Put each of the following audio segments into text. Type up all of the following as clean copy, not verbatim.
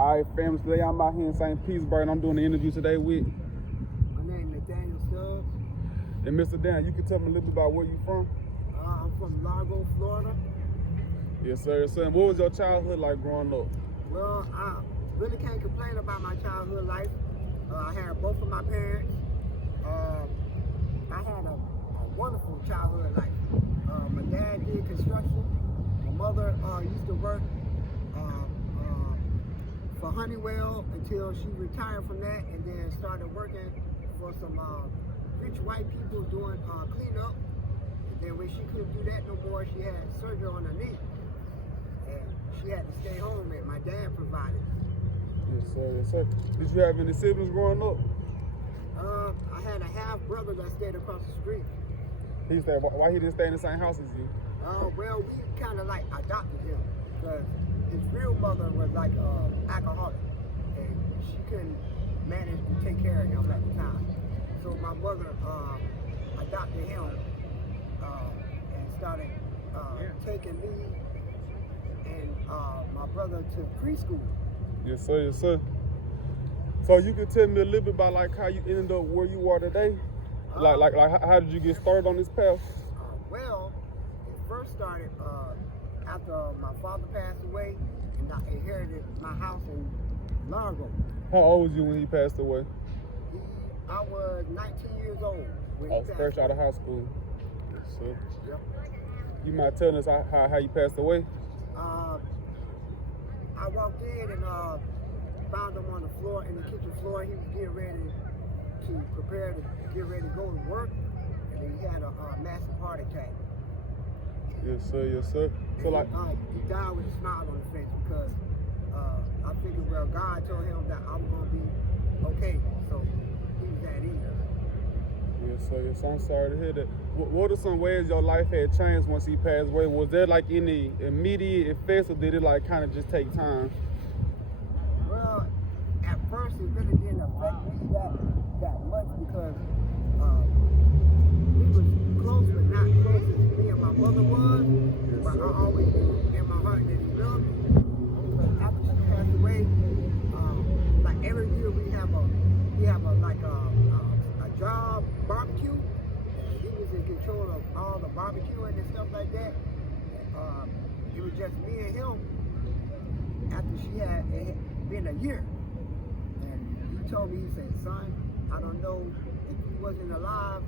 All right, family, today I'm out here in St. Petersburg and I'm doing an interview today with... My name is Daniel Stubbs. And Mr. Dan, you can tell me a little bit about where you from? I'm from Largo, Florida. Yes, sir. Yes, sir. And what was your childhood like growing up? Well, I really can't complain about my childhood life. I had both of my parents. I had a wonderful childhood life. My dad did construction. My mother used to work for Honeywell until she retired from that, and then started working for some rich white people doing cleanup. And then when she couldn't do that no more, she had surgery on her knee. And she had to stay home, and my dad provided. Yes, sir. Yes, sir. Did you have any siblings growing up? I had a half brother that stayed across the street. Why he didn't stay in the same house as you? Well, we kind of like adopted him because his real mother was like alcoholic, and she couldn't manage to take care of him at the time. So my mother adopted him and started taking me and my brother to preschool. Yes, sir. Yes, sir. So you can tell me a little bit about like how you ended up where you are today? Like how did you get started on this path? Well, it first started after my father passed away, and I inherited my house in Largo. How old was you when he passed away? I was 19 years old when he passed fresh away. out of high school. Yes, sir. Yep. You might tell us how you passed away? I walked in and found him on the floor, in the kitchen floor. He was getting ready to prepare to get ready to go to work, and he had a massive heart attack. Yes, sir. Yes, sir. So like, he died with a smile on his face because I figured, well, God told him that I'm gonna be okay, so he was at ease. yes, sir. Yes, I'm sorry to hear that. What are some ways your life had changed once he passed away? Was there like any immediate effects, or did it like kind of just take time? Well, at first it really didn't affect me that much because we was close, but not close as me and my mother was. Yes, But sir. I always knew in my heart that he loved me. But after she passed away, like every year we have a job barbecue. He was in control of all the barbecuing and stuff like that. It was just me and him after it had been a year. And he told me, he said, son, I don't know if he wasn't alive,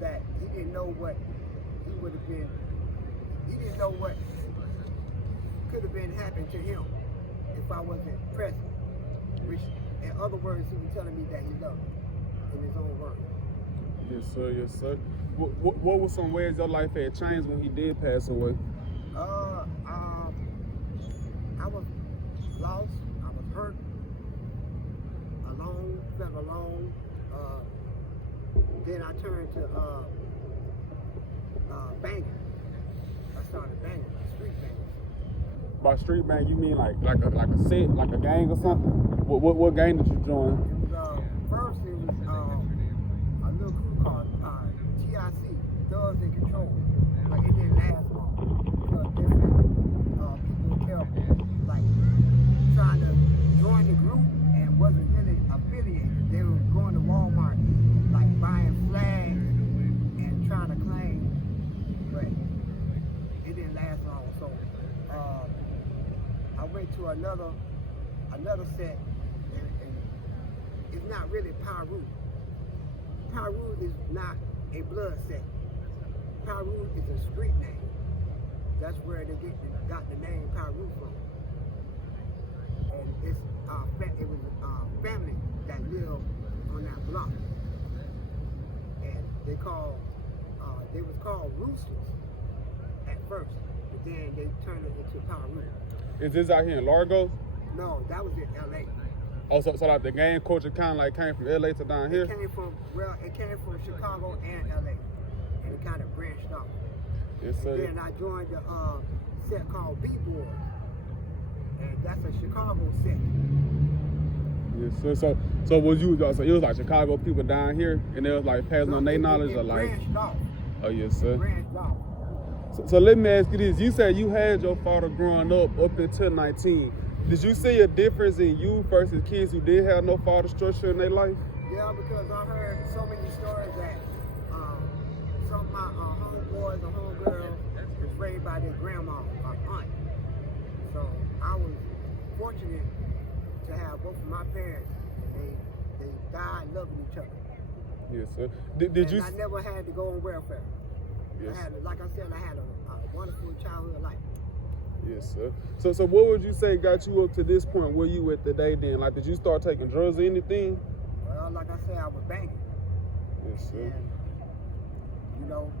that he didn't know what he would have been, he didn't know what could have been happening to him if I wasn't present. Which, in other words, he was telling me that he loved me in his own words. Yes, sir. Yes, sir. What were some ways your life had changed when he did pass away? I was lost, I was hurt, alone, felt alone. Then I turned to banging. I started banging, street banging. By street bang, you mean like a set, like a gang or something? What gang did you join? It was, first it was a little crew called TIC, Thugs in Control. Like it didn't last long because different people kept like trying to join the group and wasn't really affiliated. They were going to Walmart, like buying flags and trying to claim, but it didn't last long. So I went to another set, and it's not really Piru. Piru is not a blood set. Piru is a street name. That's where they got the name Piru from. And it was a family that lived on that block. And they was called Roosters at first, but then they turned it into Piru. Is this out here in Largo? No, that was in LA. Oh, so like the gang culture kind of like came from LA to down here? It came from Chicago and LA, and it kind of branched off. Yes, sir. Then I joined a set called B-Boys, and that's a Chicago set. Yes, sir. So was you? So it was like Chicago people down here, and they was like passing on their knowledge, or like? Branched off. Oh yes, sir. Branched off. So let me ask you this. You said you had your father growing up until 19. Did you see a difference in you versus kids who did have no father structure in their life? Yeah, because I heard so many stories that some of my homeboys or homegirls was raised by their grandma or aunt. So I was fortunate to have both of my parents. They died loving each other. Yes, sir. Did you? I never had to go on welfare. Yes. Like I said, I had a wonderful childhood life. Yes, sir. So what would you say got you up to this point where you at today then? Like, did you start taking drugs or anything? Well, like I said, I was banking. Yes, sir. And, you know,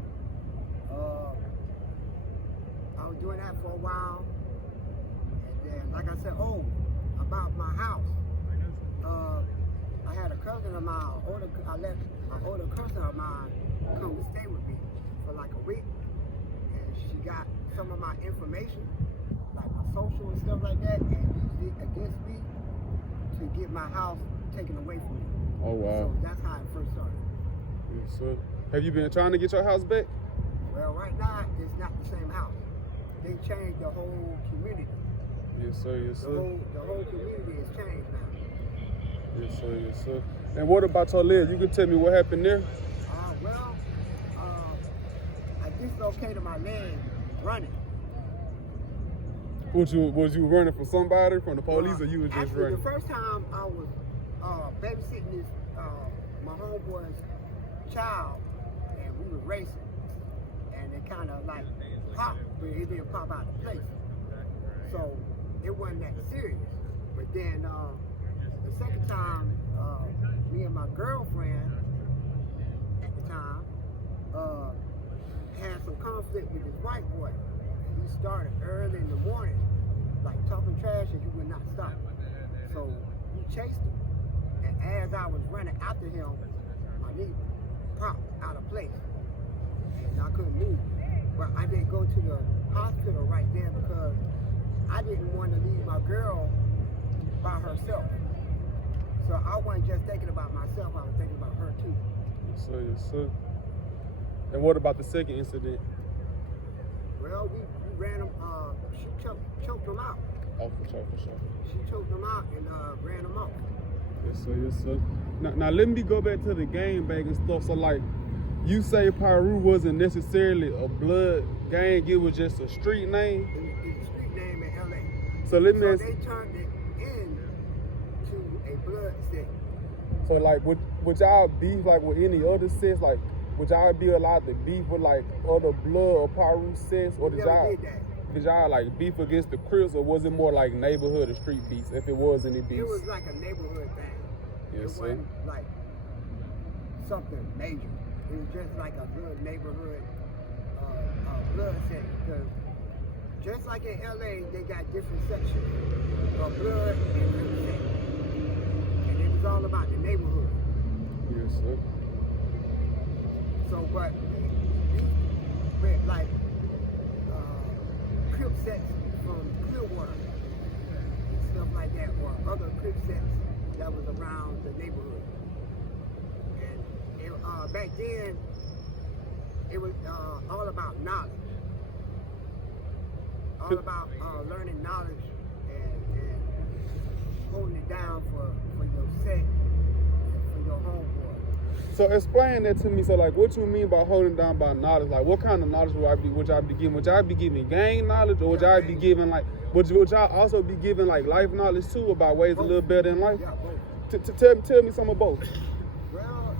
I was doing that for a while. And then, like I said, about my house. I had a cousin of mine, I let an older cousin of mine come to stay with me for like a week. And she got some of my information, like my social and stuff like that, and used it against me to get my house taken away from me. Oh, wow. So that's how it first started. Yes, sir. Have you been trying to get your house back? Well, right now, it's not the same house. They changed the whole community. Yes, sir. Yes, sir. The whole community has changed now. Yes, sir. Yes, sir. And what about your leg? You can tell me what happened there? I dislocated my leg running. Was you running from somebody, from the police, or you were just actually, running? The first time I was babysitting this my homeboy's child, and we were racing, and it kind of like popped, but it didn't pop out of place. So it wasn't that serious. But then the second time, me and my girlfriend at the time had some conflict with this white boy. He started early in the morning, like talking trash, and he would not stop. So we chased him. And as I was running after him, my knee popped out of place. And I couldn't move. But I didn't go to the hospital right then because I didn't want to leave my girl by herself. So I wasn't just thinking about myself, I was thinking about her too. Yes, sir. Yes, sir. And what about the second incident? Well, we ran him, she choked him out. Oh, for sure, for sure. She choked him out and ran him off. Yes, sir. Yes, sir. Now let me go back to the gang banging stuff. So, like, you say Piru wasn't necessarily a blood gang, it was just a street name? It's a street name in L.A. So let me ask. They turned it into a blood set. So, like, would y'all beef, like, with any other sets? Like, would y'all be allowed to beef with, like, other blood or Piru sets? Or did y'all like beef against the Crips, or was it more like neighborhood or street beefs, if it was any beefs? It was like a neighborhood thing. Yes, it wasn't like something major. It was just like a good neighborhood blood set. Because just like in LA, they got different sections of blood and Crip set. And it was all about the neighborhood. Yes, sir. So, but like Crip sets from Clearwater and stuff like that, or other Crip sets that was around the neighborhood. And it, back then, it was all about knowledge. All about learning knowledge and holding it down for your set and for your homeboy. So explain that to me. So, like, what you mean by holding down by knowledge? Like, what kind of knowledge would y'all be giving? Would y'all be giving gang knowledge, or would y'all be giving, like, would y'all also be giving, like, life knowledge too, about ways to live better in life? Yeah, both. Tell me some of both. Well,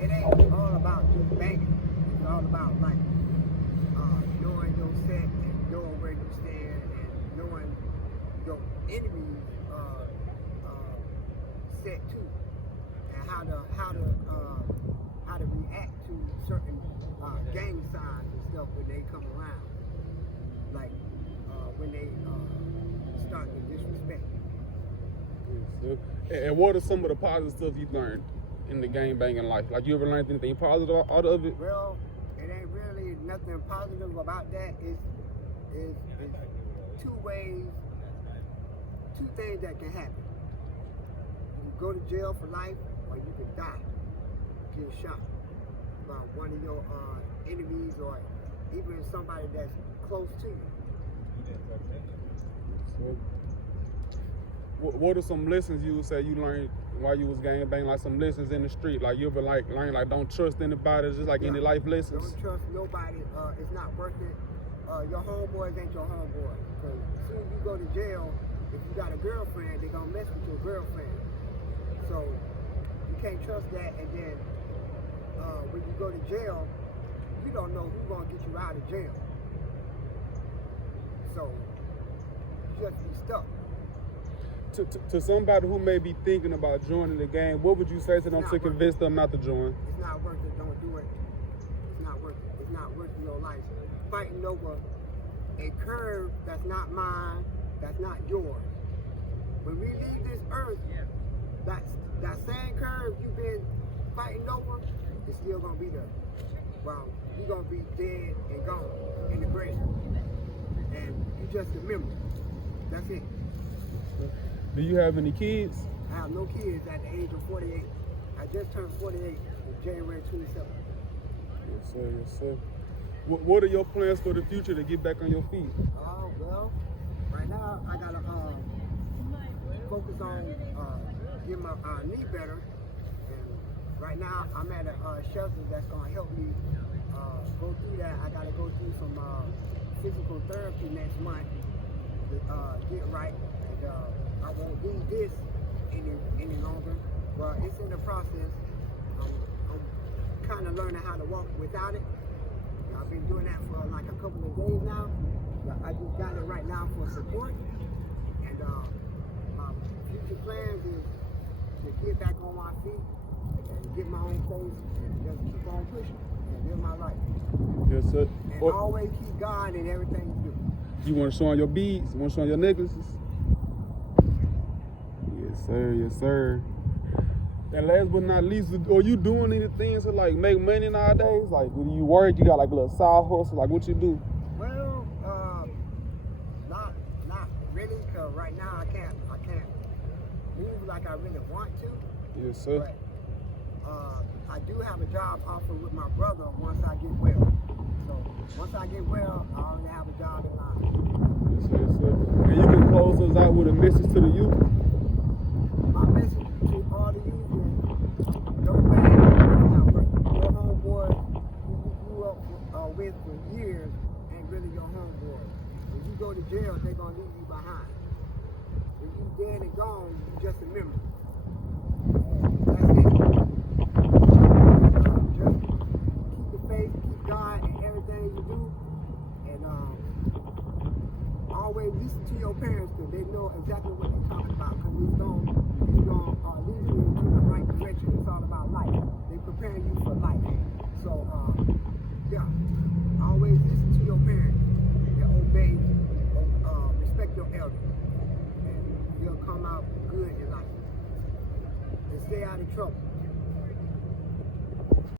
it ain't all about just banging. It's all about, like, knowing your set and knowing where you stand and knowing your enemy's set too, and how to react to certain gang signs and stuff when they come around, like when they start to disrespect. Yes, sir. And what are some of the positive stuff you learned in the gang banging life? Like, you ever learned anything positive out of it? Well, it ain't really nothing positive about that. It's two things that can happen. You can go to jail for life, or you can die, get shot by one of your enemies, or even somebody that's close to you. Yes, sir. What are some lessons you would say you learned while you was gangbanging? Like some lessons in the street, like you ever like learn like don't trust anybody, just like any life lessons. Don't trust nobody. It's not worth it. Your homeboys ain't your homeboy. Cause as soon as you go to jail, if you got a girlfriend, they gonna mess with your girlfriend. So you can't trust that. And then when you go to jail, you don't know who's gonna get you out of jail. So you just be stuck. To somebody who may be thinking about joining the gang, what would you say to them to convince them not to join? It's not worth it. Don't do it. It's not worth it. It's not worth your life. Fighting over a curve that's not mine, that's not yours. When we leave this earth, that same curve you've been fighting over is still gonna be there. Well, you're gonna be dead and gone in the grave. And you just remember. That's it. Do you have any kids? I have no kids at the age of 48. I just turned 48 in January 27th. Yes, sir. Yes, sir. What are your plans for the future to get back on your feet? Well, right now I gotta focus on getting my knee better. And right now I'm at a shelter that's gonna help me go through that. I gotta go through some physical therapy next month to get right. And I won't need this any longer. Well, it's in the process. I'm kind of learning how to walk without it. I've been doing that for like a couple of days now. I just got it right now for support. And my future plans is to get back on my feet and get my own place and just keep on pushing and live my life. Yes, sir. And always keep God in everything you do. You want to show on your beads? You want to show on your necklaces? Yes, sir. Yes, sir. And last but not least, are you doing anything to like make money nowadays? Like, when you work, you got like a little side hustle, like what you do? Well, not really, cause right now I can't move like I really want to. Yes, sir. But I do have a job offer with my brother once I get well. So once I get well, I already have a job in line. Yes, sir. Yes, sir. And you can close us out with a message to the youth. My message to all the youth is don't let your homeboy who you grew up with for years ain't really your homeboy. When you go to jail, they're gonna leave you behind. When you dead and gone, you just remember. That's it. Just keep the faith, keep God in everything you do, and always listen to your parents because they know exactly what they're talking about. Because it's going to lead you into the right direction. It's all about life. They're preparing you for life. So, yeah, always listen to your parents and obey, respect your elders, and you'll come out good in life. And stay out of trouble.